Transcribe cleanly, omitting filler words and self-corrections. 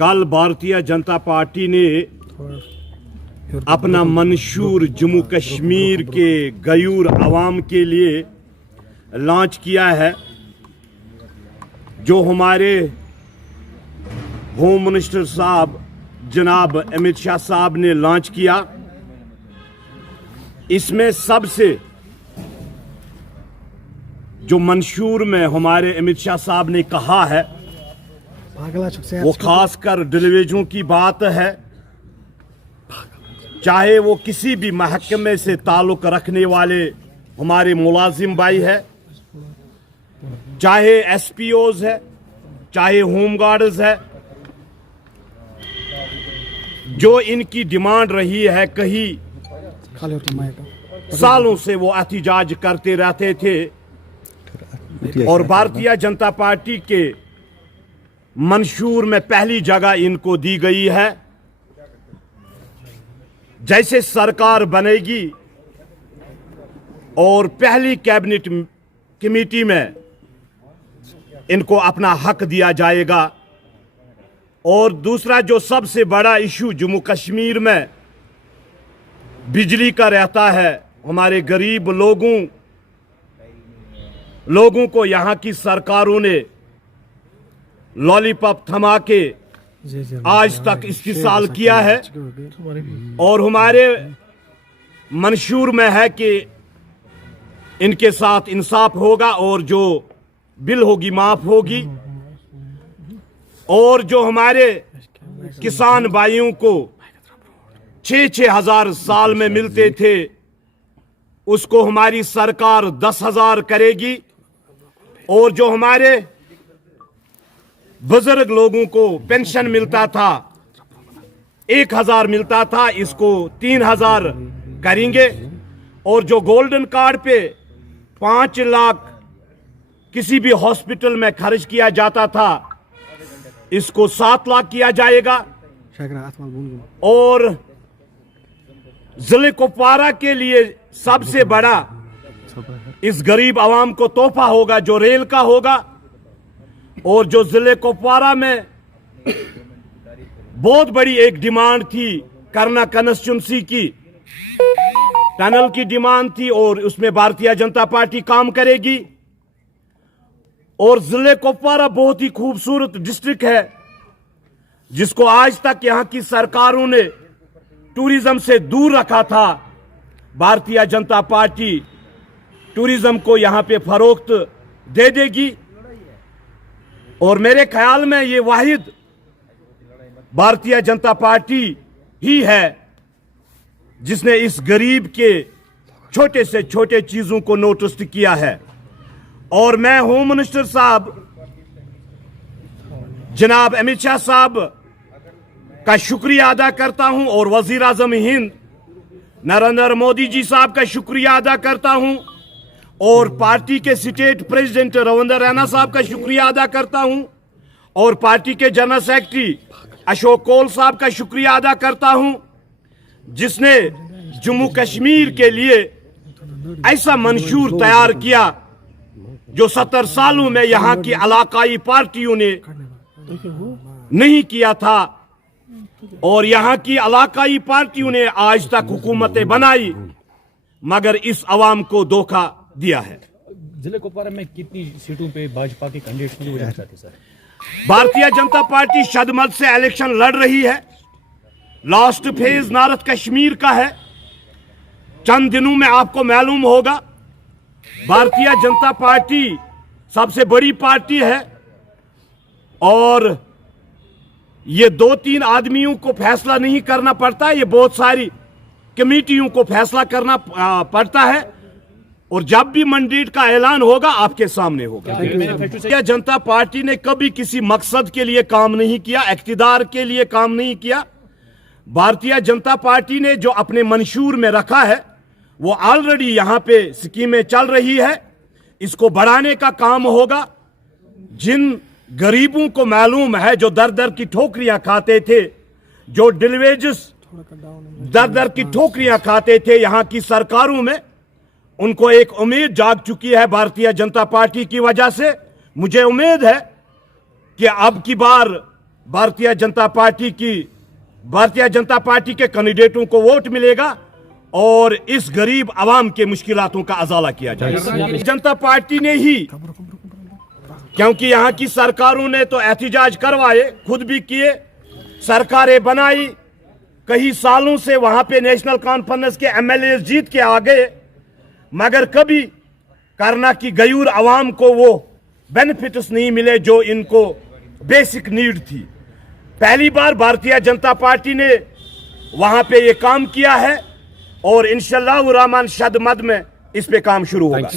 कल भारतीय जनता पार्टी ने अपना मंशूर जम्मू कश्मीर के गयूर आवाम के लिए लॉन्च किया है, जो हमारे होम मिनिस्टर साहब जनाब अमित शाह साहब ने लॉन्च किया। इसमें सबसे जो मंशूर में हमारे अमित शाह साहब ने कहा है वो खासकर डिलीवरियों की बात है, चाहे वो किसी भी महकमे से ताल्लुक रखने वाले हमारे मुलाजिम भाई है, चाहे एसपीओज है, चाहे होम गार्ड्स है। जो इनकी डिमांड रही है, कहीं सालों से वो एहतजाज करते रहते थे और भारतीय जनता पार्टी के मंशूर में पहली जगह इनको दी गई है। जैसे सरकार बनेगी और पहली कैबिनेट कमेटी में इनको अपना हक दिया जाएगा। और दूसरा जो सबसे बड़ा इशू जम्मू कश्मीर में बिजली का रहता है, हमारे गरीब लोगों को यहाँ की सरकारों ने लॉलीपॉप थमा के आज तक इस्तेसाल किया है। और हमारे मंशूर में है कि इनके साथ इंसाफ होगा और जो बिल होगी माफ होगी। और जो हमारे किसान भाइयों को 6-6 हजार साल में मिलते थे, उसको हमारी सरकार 10,000 करेगी। और जो हमारे बुजुर्ग लोगों को पेंशन मिलता था, 1,000 मिलता था, इसको 3,000 करेंगे। और जो गोल्डन कार्ड पे 5 लाख किसी भी हॉस्पिटल में खर्च किया जाता था, इसको 7 लाख किया जाएगा। और जिले कुपवारा के लिए सबसे बड़ा इस गरीब आवाम को तोहफा होगा जो रेल का होगा। और जो जिले कुपवारा में बहुत बड़ी एक डिमांड थी, करना कंस्टिट्यूंसी की टनल की डिमांड थी, और उसमें भारतीय जनता पार्टी काम करेगी। और जिले कुपवारा बहुत ही खूबसूरत डिस्ट्रिक्ट है, जिसको आज तक यहाँ की सरकारों ने टूरिज्म से दूर रखा था। भारतीय जनता पार्टी टूरिज्म को यहाँ पे फरोख्त दे देगी। और मेरे ख्याल में ये वाहिद भारतीय जनता पार्टी ही है जिसने इस गरीब के छोटे से छोटे चीजों को नोटिस किया है। और मैं होम मिनिस्टर साहब जनाब अमित शाह साहब का शुक्रिया अदा करता हूं, और वजीर आजम हिंद नरेंद्र मोदी जी साहब का शुक्रिया अदा करता हूं, और पार्टी के स्टेट प्रेसिडेंट रविंद्र रैना साहब का शुक्रिया अदा करता हूं, और पार्टी के जनरल सेक्रेटरी अशोक कौल साहब का शुक्रिया अदा करता हूं, जिसने जम्मू कश्मीर के लिए ऐसा मंशूर तैयार किया जो 70 सालों में यहाँ की इलाकाई पार्टियों ने नहीं किया था। और यहाँ की इलाकाई पार्टियों ने आज तक हुकूमतें बनाई, मगर इस अवाम को धोखा दिया है। जिले कुपवारा में कितनी सीटों पे भाजपा के कैंडिडेट चाहते सर? भारतीय जनता पार्टी शदमत से इलेक्शन लड़ रही है। लास्ट फेज नॉर्थ कश्मीर का है। चंद दिनों में आपको मालूम होगा, भारतीय जनता पार्टी सबसे बड़ी पार्टी है, और ये 2-3 आदमियों को फैसला नहीं करना पड़ता, ये बहुत सारी कमेटियों को फैसला करना पड़ता है। और जब भी मैंडेट का ऐलान होगा आपके सामने होगा। भारतीय जनता पार्टी ने कभी किसी मकसद के लिए काम नहीं किया, इख्तिदार के लिए काम नहीं किया। भारतीय जनता पार्टी ने जो अपने मंशूर में रखा है वो ऑलरेडी यहाँ पे स्कीमें चल रही है, इसको बढ़ाने का काम होगा। जिन गरीबों को मालूम है, जो दर दर की ठोकरियां खाते थे, जो डिलीवरेज दर दर की ठोकरियां खाते थे यहाँ की सरकारों में, उनको एक उम्मीद जाग चुकी है भारतीय जनता पार्टी की वजह से। मुझे उम्मीद है कि अब की बार भारतीय जनता पार्टी के कैंडिडेटों को वोट मिलेगा और इस गरीब आवाम के मुश्किलातों का अजाला किया जाएगा। जनता पार्टी ने ही, क्योंकि यहाँ की सरकारों ने तो एहतिजाज करवाए, खुद भी किए, सरकारें बनाई, कई सालों से वहां पे नेशनल कॉन्फ्रेंस के एमएलए जीत के आ गए, मगर कभी करना की गयूर आवाम को वो बेनिफिट्स नहीं मिले जो इनको बेसिक नीड थी। पहली बार भारतीय जनता पार्टी ने वहां पे ये काम किया है और इंशाअल्लाह रहमान शद मद में इस पे काम शुरू होगा।